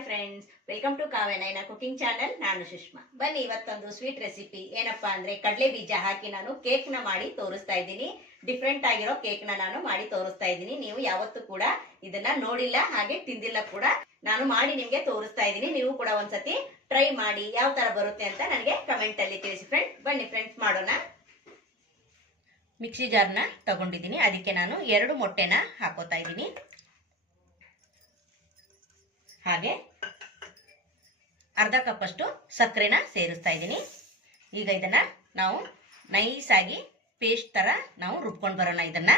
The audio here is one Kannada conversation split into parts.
Hi friends, welcome to Kavyanayana cooking channel. ನಾನು ಸುಷ್ಮಾ. ಬನ್ನಿ, ಇವತ್ತೊಂದು ಸ್ವೀಟ್ ರೆಸಿಪಿ ಏನಪ್ಪಾ ಅಂದ್ರೆ ಕಡಲೆ ಬೀಜ ಹಾಕಿ ನಾನು ಕೇಕ್ ನ ಮಾಡಿ ತೋರಿಸ್ತಾ ಇದ್ದೀನಿ. ಡಿಫ್ರೆಂಟ್ ಆಗಿರೋ ಕೇಕ್ ನ ನಾನು ಮಾಡಿ ತೋರಿಸ್ತಾ ಇದ್ದೀನಿ. ನೀವು ಯಾವತ್ತೂ ಕೂಡ ಇದನ್ನ ನೋಡಿಲ್ಲ, ಹಾಗೆ ತಿಂದಿಲ್ಲ ಕೂಡ. ನಾನು ಮಾಡಿ ನಿಮ್ಗೆ ತೋರಿಸ್ತಾ ಇದ್ದೀನಿ. ನೀವು ಕೂಡ ಒಂದ್ಸತಿ ಟ್ರೈ ಮಾಡಿ ಯಾವ ತರ ಬರುತ್ತೆ ಅಂತ ನನಗೆ ಕಮೆಂಟ್ ಅಲ್ಲಿ ತಿಳಿಸಿ ಫ್ರೆಂಡ್. ಬನ್ನಿ ಫ್ರೆಂಡ್ಸ್, ಮಾಡೋಣ. ಮಿಕ್ಸಿ ಜಾರ್ನ ತಗೊಂಡಿದ್ದೀನಿ, ಅದಕ್ಕೆ ನಾನು 2 ಮೊಟ್ಟೆನ ಹಾಕೋತಾ ಇದ್ದೀನಿ. ಹಾಗೆ ಅರ್ಧ ಕಪ್ ಅಷ್ಟು ಸಕ್ಕರೆನ ಸೇರಿಸ್ತಾ ಇದ್ದೀನಿ. ಈಗ ಇದನ್ನ ನಾವು ನೈಸ್ ಆಗಿ ಪೇಸ್ಟ್ ತರ ನಾವು ರುಬ್ಕೊಂಡು ಬರೋಣ. ಇದನ್ನ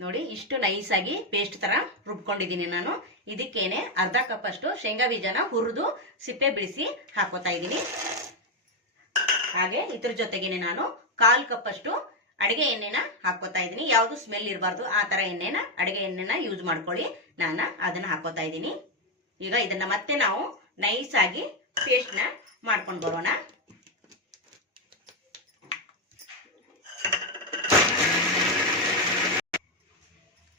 ನೋಡಿ, ಇಷ್ಟು ನೈಸ್ ಆಗಿ ಪೇಸ್ಟ್ ತರ ರುಬ್ಕೊಂಡಿದ್ದೀನಿ ನಾನು. ಇದಕ್ಕೇನೆ ಅರ್ಧ ಕಪ್ ಅಷ್ಟು ಶೇಂಗಾ ಬೀಜನ ಹುರಿದು ಸಿಪ್ಪೆ ಬಿಡಿಸಿ ಹಾಕೋತಾ ಇದ್ದೀನಿ. ಹಾಗೆ ಇದ್ರ ಜೊತೆಗೇನೆ ನಾನು 1/4 ಕಪ್ ಅಷ್ಟು ಅಡಿಗೆ ಎಣ್ಣೆನ ಹಾಕೋತಾ ಇದ್ದೀನಿ. ಯಾವುದು ಸ್ಮೆಲ್ ಇರಬಾರ್ದು ಆ ತರ ಎಣ್ಣೆನ, ಅಡಿಗೆ ಎಣ್ಣೆನ ಯೂಸ್ ಮಾಡ್ಕೊಳ್ಳಿ. ನಾನು ಅದನ್ನ ಹಾಕೋತಾ ಇದ್ದೀನಿ. ಈಗ ಇದನ್ನ ಮತ್ತೆ ನಾವು ನೈಸ್ ಆಗಿ ಪೇಸ್ಟ್ ನ ಮಾಡ್ಕೊಂಡು ಬರೋಣ.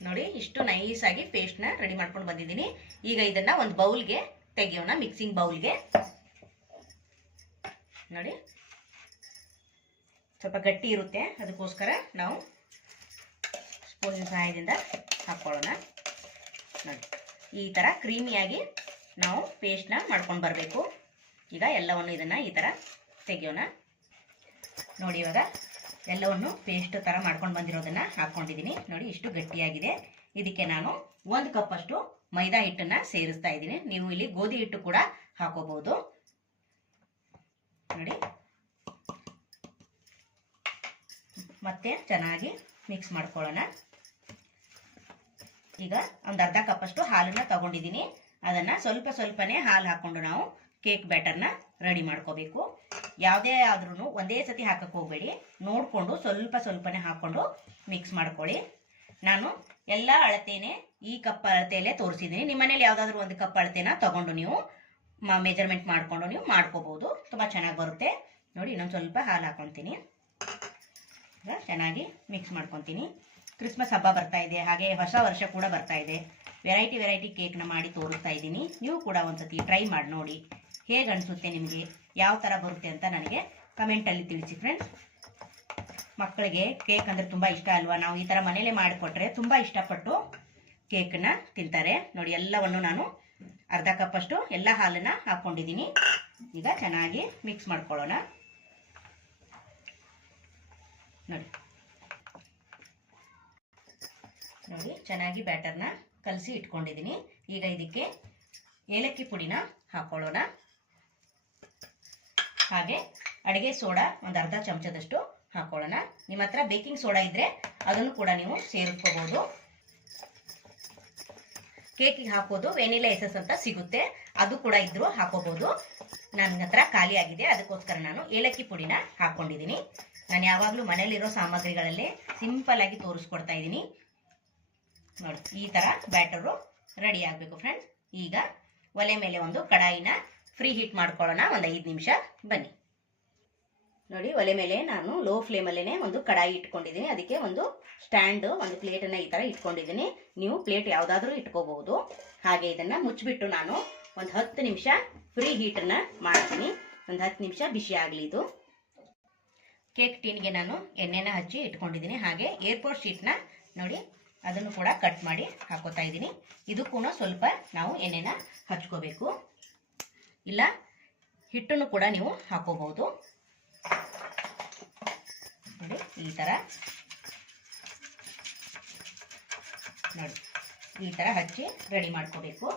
ನೋಡಿ, ಇಷ್ಟು ನೈಸ್ ಆಗಿ ಪೇಸ್ಟ್ ನ ರೆಡಿ ಮಾಡ್ಕೊಂಡು ಬಂದಿದ್ದೀನಿ. ಈಗ ಇದನ್ನ ಒಂದು ಬೌಲ್ಗೆ ತೆಗೆಯೋಣ, ಮಿಕ್ಸಿಂಗ್ ಬೌಲ್ಗೆ. ನೋಡಿ, ಸ್ವಲ್ಪ ಗಟ್ಟಿ ಇರುತ್ತೆ, ಅದಕ್ಕೋಸ್ಕರ ನಾವು ಸ್ಪೂನಿನ ಸಹಾಯದಿಂದ ಹಾಕೊಳ್ಳೋಣ. ನೋಡಿ, ಈ ಥರ ಕ್ರೀಮಿಯಾಗಿ ನಾವು ಪೇಸ್ಟ್ನ ಮಾಡ್ಕೊಂಡು ಬರಬೇಕು. ಈಗ ಎಲ್ಲವನ್ನು ಇದನ್ನು ಈ ಥರ ತೆಗೆಯೋಣ. ನೋಡಿ, ಇವಾಗ ಎಲ್ಲವನ್ನು ಪೇಸ್ಟ್ ಥರ ಮಾಡ್ಕೊಂಡು ಬಂದಿರೋದನ್ನು ಹಾಕ್ಕೊಂಡಿದ್ದೀನಿ. ನೋಡಿ, ಇಷ್ಟು ಗಟ್ಟಿಯಾಗಿದೆ. ಇದಕ್ಕೆ ನಾನು 1 ಕಪ್ ಅಷ್ಟು ಮೈದಾ ಹಿಟ್ಟನ್ನು ಸೇರಿಸ್ತಾ ಇದ್ದೀನಿ. ನೀವು ಇಲ್ಲಿ ಗೋಧಿ ಹಿಟ್ಟು ಕೂಡ ಹಾಕೋಬಹುದು. ನೋಡಿ, ಮತ್ತೆ ಚೆನ್ನಾಗಿ ಮಿಕ್ಸ್ ಮಾಡ್ಕೊಳ್ಳೋಣ. ಈಗ ಒಂದು ಅರ್ಧ ಕಪ್ ಅಷ್ಟು ಹಾಲನ್ನ ತಗೊಂಡಿದ್ದೀನಿ. ಅದನ್ನ ಸ್ವಲ್ಪ ಸ್ವಲ್ಪನೇ ಹಾಲು ಹಾಕೊಂಡು ನಾವು ಕೇಕ್ ಬ್ಯಾಟರ್ನ ರೆಡಿ ಮಾಡ್ಕೋಬೇಕು. ಯಾವುದೇ ಆದ್ರೂ ಒಂದೇ ಸತಿ ಹಾಕಕ್ಕೆ ಹೋಗಬೇಡಿ, ನೋಡಿಕೊಂಡು ಸ್ವಲ್ಪ ಸ್ವಲ್ಪನೇ ಹಾಕೊಂಡು ಮಿಕ್ಸ್ ಮಾಡ್ಕೊಳ್ಳಿ. ನಾನು ಎಲ್ಲ ಅಳತೆನೆ ಈ ಕಪ್ ಅಳತೆಯಲ್ಲೇ ತೋರಿಸಿದ್ದೀನಿ. ನಿಮ್ಮ ಮನೇಲಿ ಯಾವುದಾದ್ರೂ 1 ಕಪ್ ಅಳತೆನ ತಗೊಂಡು ನೀವು ಮೆಜರ್ಮೆಂಟ್ ಮಾಡ್ಕೊಂಡು ನೀವು ಮಾಡ್ಕೋಬಹುದು, ತುಂಬಾ ಚೆನ್ನಾಗಿ ಬರುತ್ತೆ. ನೋಡಿ, ಇನ್ನೊಂದು ಸ್ವಲ್ಪ ಹಾಲು ಹಾಕೊತೀನಿ. ಚೆನ್ನಾಗಿ ಮಿಕ್ಸ್ ಮಾಡ್ಕೊತೀನಿ. ಕ್ರಿಸ್ಮಸ್ ಹಬ್ಬ ಬರ್ತಾ ಇದೆ, ಹಾಗೆ ಹೊಸ ವರ್ಷ ಕೂಡ ಬರ್ತಾ ಇದೆ. ವೆರೈಟಿ ಕೇಕ್ನ ಮಾಡಿ ತೋರಿಸ್ತಾ ಇದ್ದೀನಿ. ನೀವು ಕೂಡ ಒಂದ್ಸತಿ ಟ್ರೈ ಮಾಡಿ ನೋಡಿ, ಹೇಗೆ ಅನಿಸುತ್ತೆ ನಿಮಗೆ, ಯಾವ ಥರ ಬರುತ್ತೆ ಅಂತ ನನಗೆ ಕಮೆಂಟಲ್ಲಿ ತಿಳಿಸಿ ಫ್ರೆಂಡ್ಸ್. ಮಕ್ಕಳಿಗೆ ಕೇಕ್ ಅಂದರೆ ತುಂಬ ಇಷ್ಟ ಅಲ್ವಾ? ನಾವು ಈ ಥರ ಮನೇಲೆ ಮಾಡಿಕೊಟ್ರೆ ತುಂಬ ಇಷ್ಟಪಟ್ಟು ಕೇಕನ್ನ ತಿಂತಾರೆ. ನೋಡಿ, ಎಲ್ಲವನ್ನು ನಾನು ಅರ್ಧ ಕಪ್ ಅಷ್ಟು ಎಲ್ಲ ಹಾಲನ್ನು ಹಾಕ್ಕೊಂಡಿದ್ದೀನಿ. ಈಗ ಚೆನ್ನಾಗಿ ಮಿಕ್ಸ್ ಮಾಡ್ಕೊಳ್ಳೋಣ. ನೋಡಿ, ಚೆನ್ನಾಗಿ ಬ್ಯಾಟರ್ನ ಕಲಸಿ ಇಟ್ಕೊಂಡಿದ್ದೀನಿ. ಈಗ ಇದಕ್ಕೆ ಏಲಕ್ಕಿ ಪುಡಿನ ಹಾಕೊಳ್ಳೋಣ. ಹಾಗೆ ಅಡಿಗೆ ಸೋಡಾ ಒಂದು ಅರ್ಧ ಚಮಚದಷ್ಟು ಹಾಕೊಳ್ಳೋಣ. ನಿಮ್ಮ ಹತ್ರ ಬೇಕಿಂಗ್ ಸೋಡಾ ಇದ್ರೆ ಅದನ್ನು ಕೂಡ ನೀವು ಸೇರಿಸ್ಕೋಬಹುದು. ಕೇಕಿಗೆ ಹಾಕೋದು ವೆನಿಲಾ ಎಸೆನ್ಸ್ ಅಂತ ಸಿಗುತ್ತೆ, ಅದು ಕೂಡ ಇದ್ರೂ ಹಾಕೋಬಹುದು. ನನ್ನ ಹತ್ರ ಖಾಲಿ ಆಗಿದೆ, ಅದಕ್ಕೋಸ್ಕರ ನಾನು ಏಲಕ್ಕಿ ಪುಡಿನ ಹಾಕೊಂಡಿದ್ದೀನಿ. ನಾನು ಯಾವಾಗಲೂ ಮನೇಲಿರೋ ಸಾಮಗ್ರಿಗಳಲ್ಲೇ ಸಿಂಪಲ್ ಆಗಿ ತೋರಿಸ್ಕೊಡ್ತಾ ಇದ್ದೀನಿ. ನೋಡಿ, ಈ ಥರ ಬ್ಯಾಟರು ರೆಡಿ ಆಗಬೇಕು ಫ್ರೆಂಡ್ಸ್. ಈಗ ಒಲೆ ಮೇಲೆ ಒಂದು ಕಡಾಯಿನ ಫ್ರೀ ಹೀಟ್ ಮಾಡ್ಕೊಳ್ಳೋಣ, ಒಂದು 5 ನಿಮಿಷ. ಬನ್ನಿ. ನೋಡಿ, ಒಲೆ ಮೇಲೆ ನಾನು ಲೋ ಫ್ಲೇಮಲ್ಲೇ ಒಂದು ಕಡಾಯಿ ಇಟ್ಕೊಂಡಿದ್ದೀನಿ. ಅದಕ್ಕೆ ಒಂದು ಸ್ಟ್ಯಾಂಡು, ಒಂದು ಪ್ಲೇಟನ್ನು ಈ ಥರ ಇಟ್ಕೊಂಡಿದ್ದೀನಿ. ನೀವು ಪ್ಲೇಟ್ ಯಾವುದಾದ್ರೂ ಇಟ್ಕೋಬಹುದು. ಹಾಗೆ ಇದನ್ನು ಮುಚ್ಚಿಬಿಟ್ಟು ನಾನು ಒಂದು 10 ನಿಮಿಷ ಫ್ರೀ ಹೀಟನ್ನು ಮಾಡ್ತೀನಿ. ಒಂದು 10 ನಿಮಿಷ ಬಿಸಿ ಆಗಲಿ ಇದು. ಕೇಕ್ ಟೀನ್ಗೆ ನಾನು ಎಣ್ಣೆನ ಹಚ್ಚಿ ಇಟ್ಕೊಂಡಿದ್ದೀನಿ. ಹಾಗೆ ಏರ್ಪೋರ್ಟ್ ಶೀಟ್ನ ನೋಡಿ, ಅದನ್ನು ಕೂಡ ಕಟ್ ಮಾಡಿ ಹಾಕೋತಾ ಇದ್ದೀನಿ. ಇದಕ್ಕೂ ಸ್ವಲ್ಪ ನಾವು ಎಣ್ಣೆನ ಹಚ್ಕೋಬೇಕು, ಇಲ್ಲ ಹಿಟ್ಟನ್ನು ಕೂಡ ನೀವು ಹಾಕೋಬಹುದು. ನೋಡಿ, ಈ ಥರ ನೋಡಿ, ಈ ಥರ ಹಚ್ಚಿ ರೆಡಿ ಮಾಡ್ಕೋಬೇಕು.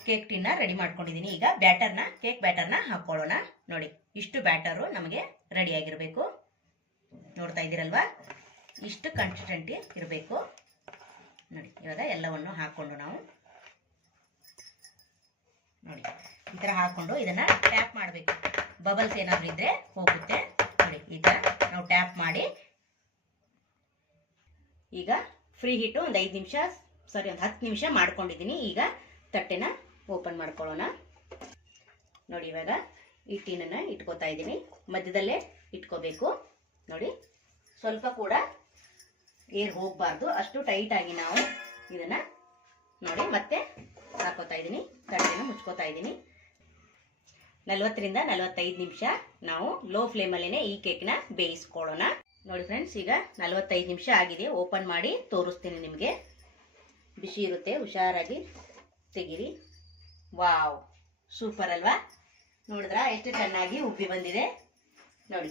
ಕೇಕ್ ಟೀನ್ನ ರೆಡಿ ಮಾಡ್ಕೊಂಡಿದ್ದೀನಿ. ಈಗ ಕೇಕ್ ಬ್ಯಾಟರ್ನ ಹಾಕೊಳ್ಳೋಣ. ನೋಡಿ, ಇಷ್ಟು ಬ್ಯಾಟರು ನಮಗೆ ರೆಡಿ ಆಗಿರಬೇಕು. ನೋಡ್ತಾ ಇದ್ದೀರಲ್ವಾ, ಇಷ್ಟು ಕನ್ಸಿಸ್ಟೆಂಟಿ ಇರಬೇಕು. ನೋಡಿ, ಇವಾಗ ಎಲ್ಲವನ್ನು ಹಾಕ್ಕೊಂಡು ನಾವು ನೋಡಿ ಈ ಥರ ಹಾಕ್ಕೊಂಡು ಇದನ್ನು ಟ್ಯಾಪ್ ಮಾಡಬೇಕು. ಬಬಲ್ಸ್ ಏನಾದರೂ ಇದ್ದರೆ ಹೋಗುತ್ತೆ. ನೋಡಿ, ಈ ಥರ ನಾವು ಟ್ಯಾಪ್ ಮಾಡಿ ಈಗ ಫ್ರೀ ಹೀಟು ಒಂದು 5 ನಿಮಿಷ, ಒಂದು 10 ನಿಮಿಷ ಮಾಡ್ಕೊಂಡಿದ್ದೀನಿ. ಈಗ ತಟ್ಟೆನ ಓಪನ್ ಮಾಡ್ಕೊಳ್ಳೋಣ. ನೋಡಿ, ಇವಾಗ ಈ ಟೀನನ್ನು ಇಟ್ಕೋತಾ ಇದ್ದೀನಿ. ಮಧ್ಯದಲ್ಲೇ ಇಟ್ಕೋಬೇಕು. ನೋಡಿ, ಸ್ವಲ್ಪ ಕೂಡ ಏರ್ ಹೋಗಬಾರ್ದು, ಅಷ್ಟು ಟೈಟ್ ಆಗಿ ನಾವು ಇದನ್ನ ನೋಡಿ ಮತ್ತೆ ಹಾಕೋತಾ ಇದ್ದೀನಿ, ತಟ್ಟೆನ ಮುಚ್ಕೋತಾ ಇದ್ದೀನಿ. 40 ರಿಂದ 45 ನಿಮಿಷ ನಾವು ಲೋ ಫ್ಲೇಮಲ್ಲೇ ಈ ಕೇಕ್ನ ಬೇಯಿಸ್ಕೊಳ್ಳೋಣ. ನೋಡಿ ಫ್ರೆಂಡ್ಸ್, ಈಗ 45 ನಿಮಿಷ ಆಗಿದೆ. ಓಪನ್ ಮಾಡಿ ತೋರಿಸ್ತೀನಿ ನಿಮಗೆ. ಬಿಸಿ ಇರುತ್ತೆ, ಹುಷಾರಾಗಿ ತೆಗೀರಿ. ವಾವ್, ಸೂಪರ್ ಅಲ್ವಾ? ನೋಡಿದ್ರಾ ಎಷ್ಟು ಚೆನ್ನಾಗಿ ಉಬ್ಬಿ ಬಂದಿದೆ ನೋಡಿ.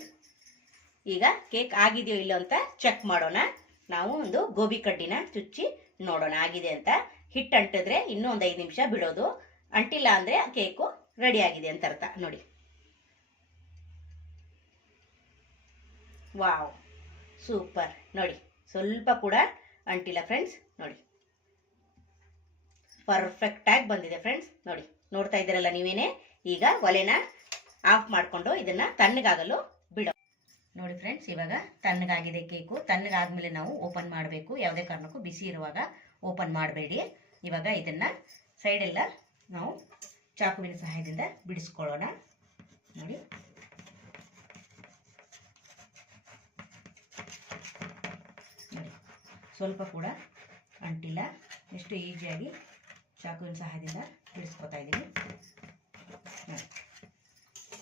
ಈಗ ಕೇಕ್ ಆಗಿದೆಯೋ ಇಲ್ಲೋ ಅಂತ ಚೆಕ್ ಮಾಡೋಣ. ನಾವು ಒಂದು ಗೋಬಿ ಕಡ್ಡಿನ ಚುಚ್ಚಿ ನೋಡೋಣ ಆಗಿದೆ ಅಂತ. ಹಿಟ್ಟು ಅಂಟಿದ್ರೆ ಇನ್ನೂ ಒಂದು 5 ನಿಮಿಷ ಬಿಡೋದು. ಅಂಟಿಲ್ಲ ಅಂದ್ರೆ ಕೇಕು ರೆಡಿ ಆಗಿದೆ ಅಂತ ಅರ್ಥ. ನೋಡಿ, ವಾವ್, ಸೂಪರ್. ನೋಡಿ, ಸ್ವಲ್ಪ ಕೂಡ ಅಂಟಿಲ್ಲ ಫ್ರೆಂಡ್ಸ್. ನೋಡಿ, ಪರ್ಫೆಕ್ಟ್ ಆಗಿ ಬಂದಿದೆ ಫ್ರೆಂಡ್ಸ್. ನೋಡಿ, ನೋಡ್ತಾ ಇದ್ದೀರಲ್ಲ ನೀವೇನೆ. ಈಗ ಒಲೆನ ಆಫ್ ಮಾಡಿಕೊಂಡು ಇದನ್ನ ತಣ್ಣಗಾಗಲು ಬಿಡೋ. ನೋಡಿ ಫ್ರೆಂಡ್ಸ್, ಇವಾಗ ತಣ್ಣಗಾಗಿದೆ ಕೇಕು. ತಣ್ಣಗಾದ್ಮೇಲೆ ನಾವು ಓಪನ್ ಮಾಡಬೇಕು. ಯಾವುದೇ ಕಾರಣಕ್ಕೂ ಬಿಸಿ ಇರುವಾಗ ಓಪನ್ ಮಾಡಬೇಡಿ. ಇವಾಗ ಇದನ್ನ ಸೈಡೆಲ್ಲ ನಾವು ಚಾಕುವಿನ ಸಹಾಯದಿಂದ ಬಿಡಿಸ್ಕೊಳ್ಳೋಣ. ನೋಡಿ, ನೋಡಿ, ಸ್ವಲ್ಪ ಕೂಡ ಅಂಟಿಲ್ಲ. ಎಷ್ಟು ಈಸಿಯಾಗಿ ಚಾಕುವಿನ ಸಹಾಯದಿಂದ ಬಿಡಿಸ್ಕೊತಾ ಇದ್ದೀನಿ.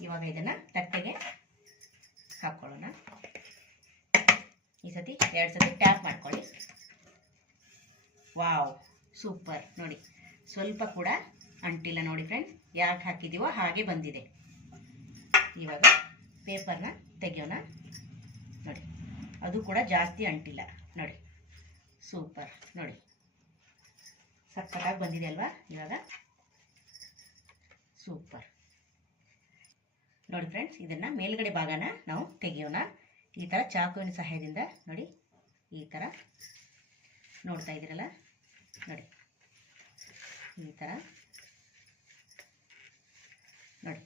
ಇವಾಗ ಇದನ್ನ ತಟ್ಟೆಗೆ ಹಾಕೊಳ್ಳೋಣ. ಈ ಸತಿ 2 ಸತಿ ಟ್ಯಾಪ್ ಮಾಡ್ಕೊಳ್ಳಿ. Wow, super. ನೋಡಿ, ಸ್ವಲ್ಪ ಕೂಡ ಅಂಟಿಲ್ಲ ನೋಡಿ ಫ್ರೆಂಡ್ಸ್. ಯಾಕೆ ಹಾಕಿದೀವೋ ಹಾಗೆ ಬಂದಿದೆ. ಇವಾಗ ಪೇಪರ್ನ ತೆಗೆಯೋಣ. ನೋಡಿ, ಅದು ಕೂಡ ಜಾಸ್ತಿ ಅಂಟಿಲ್ಲ. ನೋಡಿ, ಸೂಪರ್. ನೋಡಿ, ಸಕ್ಕತ್ತಾಗಿ ಬಂದಿದೆ ಅಲ್ವಾ? ಇವಾಗ ಸೂಪರ್. ನೋಡಿ ಫ್ರೆಂಡ್ಸ್, ಇದನ್ನ ಮೇಲ್ಗಡೆ ಭಾಗನ ನಾವು ತೆಗೆಯೋಣ. ಈ ಥರ ಚಾಕುವಿನ ಸಹಾಯದಿಂದ ನೋಡಿ, ಈ ಥರ ನೋಡ್ತಾ ಇದ್ದೀರಲ್ಲ. ನೋಡಿ, ಈ ಥರ ನೋಡಿ.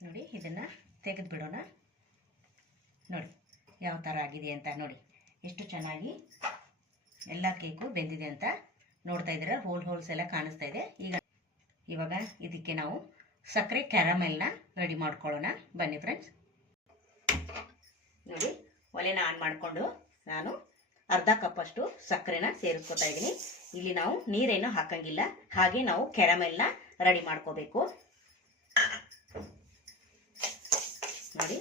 ನೋಡಿ, ಇದನ್ನ ತೆಗೆದು ಬಿಡೋಣ. ನೋಡಿ ಯಾವ ಥರ ಆಗಿದೆ ಅಂತ. ನೋಡಿ ಎಷ್ಟು ಚೆನ್ನಾಗಿ ಎಲ್ಲ ಕೇಕು ಬೆಂದಿದೆ ಅಂತ ನೋಡ್ತಾ ಇದ್ದೀರಾ. ಹೋಲ್ಸ್ ಎಲ್ಲ ಕಾಣಿಸ್ತಾ ಇದೆ. ಇವಾಗ ಇದಕ್ಕೆ ನಾವು ಸಕ್ಕರೆ ಕ್ಯಾರಮೆಲ್ನ ರೆಡಿ ಮಾಡ್ಕೊಳ್ಳೋಣ. ಬನ್ನಿ ಫ್ರೆಂಡ್ಸ್. ನೋಡಿ, ಒಲೆನ ಆನ್ ಮಾಡಿಕೊಂಡು ನಾನು ಅರ್ಧ ಕಪ್ಪಷ್ಟು ಸಕ್ಕರೆನ ಸೇರಿಸ್ಕೊತಾ ಇದ್ದೀನಿ. ಇಲ್ಲಿ ನಾವು ನೀರೇನು ಹಾಕಂಗಿಲ್ಲ, ಹಾಗೆ ನಾವು ಕ್ಯಾರಮೆಲ್ನ ರೆಡಿ ಮಾಡ್ಕೋಬೇಕು. ನೋಡಿ,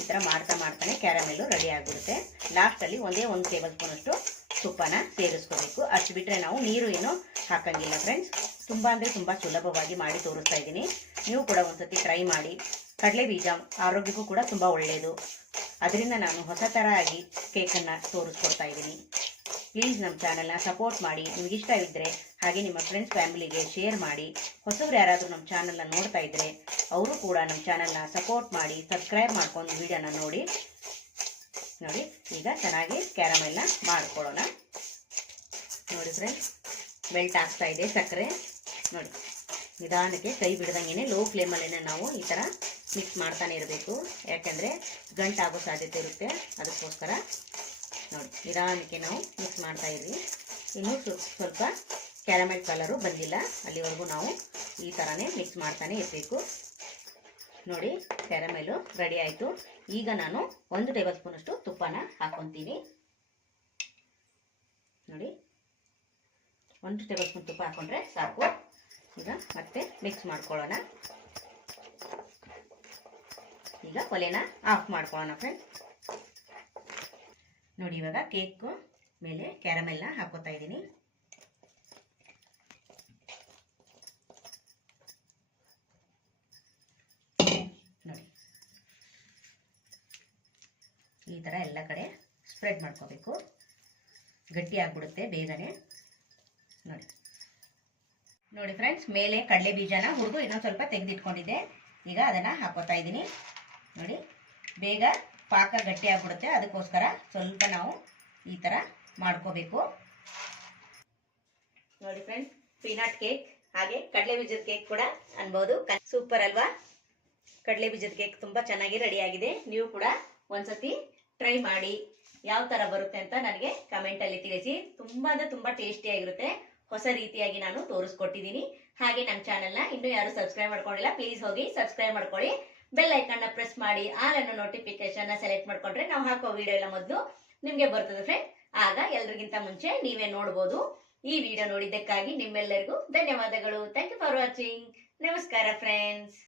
ಈ ಥರ ಮಾಡ್ತಾನೆ ಕ್ಯಾರಮೆಲ್ಲು ರೆಡಿ ಆಗಿಬಿಡುತ್ತೆ. ಲಾಸ್ಟಲ್ಲಿ ಒಂದೇ 1 ಟೇಬಲ್ ಸ್ಪೂನ್ ಅಷ್ಟು ತುಪ್ಪನ ಸೇರಿಸ್ಕೋಬೇಕು. ಅಷ್ಟು ಬಿಟ್ಟರೆ ನಾವು ನೀರು ಏನು ಹಾಕಂಗಿಲ್ಲ ಫ್ರೆಂಡ್ಸ್. ತುಂಬ ಅಂದರೆ ತುಂಬ ಸುಲಭವಾಗಿ ಮಾಡಿ ತೋರಿಸ್ತಾ ಇದ್ದೀನಿ. ನೀವು ಕೂಡ ಒಂದ್ಸತಿ ಟ್ರೈ ಮಾಡಿ. ಕಡಲೆ ಬೀಜ ಆರೋಗ್ಯಕ್ಕೂ ಕೂಡ ತುಂಬ ಒಳ್ಳೆಯದು. ಅದರಿಂದ ನಾನು ಹೊಸ ಥರ ಆಗಿ ಕೇಕನ್ನು ತೋರಿಸ್ಕೊಡ್ತಾ ಇದ್ದೀನಿ. ಪ್ಲೀಸ್ ನಮ್ಮ ಚಾನಲ್ನ ಸಪೋರ್ಟ್ ಮಾಡಿ. ನಿಮ್ಗೆ ಇಷ್ಟವಿದ್ದರೆ ಹಾಗೆ ನಿಮ್ಮ ಫ್ರೆಂಡ್ಸ್ ಫ್ಯಾಮಿಲಿಗೆ ಶೇರ್ ಮಾಡಿ. ಹೊಸಬ್ರು ಯಾರಾದರೂ ನಮ್ಮ ಚಾನಲ್ನ ನೋಡ್ತಾ ಇದ್ದರೆ ಅವರು ಕೂಡ ನಮ್ಮ ಚಾನಲ್ನ ಸಪೋರ್ಟ್ ಮಾಡಿ, ಸಬ್ಸ್ಕ್ರೈಬ್ ಮಾಡ್ಕೊಂಡು ವಿಡಿಯೋನ ನೋಡಿ. ನೋಡಿ, ಈಗ ಚೆನ್ನಾಗಿ ಕ್ಯಾರಮೆಲ್ನ ಮಾಡ್ಕೊಳ್ಳೋಣ. ನೋಡಿ ಫ್ರೆಂಡ್ಸ್, ಮೆಲ್ಟ್ ಆಗ್ತಾ ಇದೆ ಸಕ್ಕರೆ. ನೋಡಿ, ನಿಧಾನಕ್ಕೆ ಕೈ ಬಿಡ್ದಂಗೆ ಲೋ ಫ್ಲೇಮಲ್ಲೇ ನಾವು ಈ ಥರ ಮಿಕ್ಸ್ ಮಾಡ್ತಾನೆ ಇರಬೇಕು. ಯಾಕೆಂದರೆ ಗಂಟಾಗೋ ಸಾಧ್ಯತೆ ಇರುತ್ತೆ. ಅದಕ್ಕೋಸ್ಕರ ನೋಡಿ ನಿಧಾನಕ್ಕೆ ನಾವು ಮಿಕ್ಸ್ ಮಾಡ್ತಾ ಇದ್ವಿ. ಇನ್ನೂ ಸ್ವಲ್ಪ ಕ್ಯಾರಮೆಲ್ ಕಲರು ಬಂದಿಲ್ಲ, ಅಲ್ಲಿವರೆಗೂ ನಾವು ಈ ಥರನೇ ಮಿಕ್ಸ್ ಮಾಡ್ತಾನೆ ಇರಬೇಕು. ನೋಡಿ, ಕ್ಯಾರಮೆಲು ರೆಡಿ ಆಯಿತು. ಈಗ ನಾನು 1 ಟೇಬಲ್ ಸ್ಪೂನ್ ಅಷ್ಟು ತುಪ್ಪನ ಹಾಕ್ಕೊತೀನಿ. ನೋಡಿ, 1 ಟೇಬಲ್ ಸ್ಪೂನ್ ತುಪ್ಪ ಹಾಕೊಂಡ್ರೆ ಸಾಕು. ಈಗ ಮತ್ತೆ ಮಿಕ್ಸ್ ಮಾಡ್ಕೊಳ್ಳೋಣ. ಈಗ ಒಲೆನ ಆಫ್ ಮಾಡ್ಕೊಳ್ಳೋಣ ಫ್ರೆಂಡ್ಸ್. ನೋಡಿ, ಇವಾಗ ಕೇಕ್ ಮೇಲೆ ಕ್ಯಾರಮೆಲ್ನ ಹಾಕೋತಾ ಇದ್ದೀನಿ. ನೋಡಿ, ಈ ಥರ ಎಲ್ಲ ಕಡೆ ಸ್ಪ್ರೆಡ್ ಮಾಡ್ಕೋಬೇಕು. ಗಟ್ಟಿ ಆಗ್ಬಿಡುತ್ತೆ ಬೇಗನೆ. ನೋಡಿ ಫ್ರೆಂಡ್ಸ್, ಮೇಲೆ ಕಡಲೆ ಬೀಜನ ಹುರಿದು ಇನ್ನೊಂದು ಸ್ವಲ್ಪ ತೆಗೆದಿಟ್ಕೊಂಡಿದ್ದೆ. ಈಗ ಅದನ್ನು ಹಾಕೋತಾ ಇದ್ದೀನಿ. ನೋಡಿ, ಬೇಗ ಪಾಕ ಗಟ್ಟಿ ಆಗ್ಬಿಡುತ್ತೆ. ಅದಕ್ಕೋಸ್ಕರ ಸ್ವಲ್ಪ ನಾವು ಈ ಥರ ಮಾಡ್ಕೋಬೇಕು. ನೋಡಿ ಫ್ರೆಂಡ್ಸ್, ಪೀನಟ್ ಕೇಕ್ ಹಾಗೆ ಕಡಲೆ ಬೀಜದ ಕೇಕ್ ಕೂಡ ಅನ್ಬೋದು. ಸೂಪರ್ ಅಲ್ವಾ? ಕಡಲೆ ಬೀಜದ ಕೇಕ್ ತುಂಬ ಚೆನ್ನಾಗಿ ರೆಡಿ ಆಗಿದೆ. ನೀವು ಕೂಡ ಒಂದ್ಸತಿ ಟ್ರೈ ಮಾಡಿ ಯಾವ ಥರ ಬರುತ್ತೆ ಅಂತ ನನಗೆ ಕಮೆಂಟಲ್ಲಿ ತಿಳಿಸಿ. ತುಂಬ ಅಂದರೆ ತುಂಬ ಟೇಸ್ಟಿಯಾಗಿರುತ್ತೆ. ಹೊಸ ರೀತಿಯಾಗಿ ನಾನು ತೋರಿಸ್ಕೊಟ್ಟಿದ್ದೀನಿ. ಹಾಗೆ ನಮ್ಮ ಚಾನಲ್ನ ಇನ್ನೂ ಯಾರು ಸಬ್ಸ್ಕ್ರೈಬ್ ಮಾಡ್ಕೊಂಡಿಲ್ಲ, ಪ್ಲೀಸ್ ಹೋಗಿ ಸಬ್ಸ್ಕ್ರೈಬ್ ಮಾಡ್ಕೊಳ್ಳಿ. ಬೆಲ್ ಐಕನ್ನ ಪ್ರೆಸ್ ಮಾಡಿ ಆಲ್ ಅನ್ನೋ ನೋಟಿಫಿಕೇಶನ್ ಸೆಲೆಕ್ಟ್ ಮಾಡ್ಕೊಂಡ್ರೆ ನಾವು ಹಾಕೋ ವಿಡಿಯೋ ಎಲ್ಲ ಮೊದಲು ನಿಮಗೆ ಬರ್ತದೆ ಫ್ರೆಂಡ್. ಆಗ ಎಲ್ರಿಗಿಂತ ಮುಂಚೆ ನೀವೇ ನೋಡ್ಬೋದು. ಈ ವಿಡಿಯೋ ನೋಡಿದ್ದಕ್ಕಾಗಿ ನಿಮ್ಮೆಲ್ಲರಿಗೂ ಧನ್ಯವಾದಗಳು. Thank you for watching. ನಮಸ್ಕಾರ ಫ್ರೆಂಡ್ಸ್.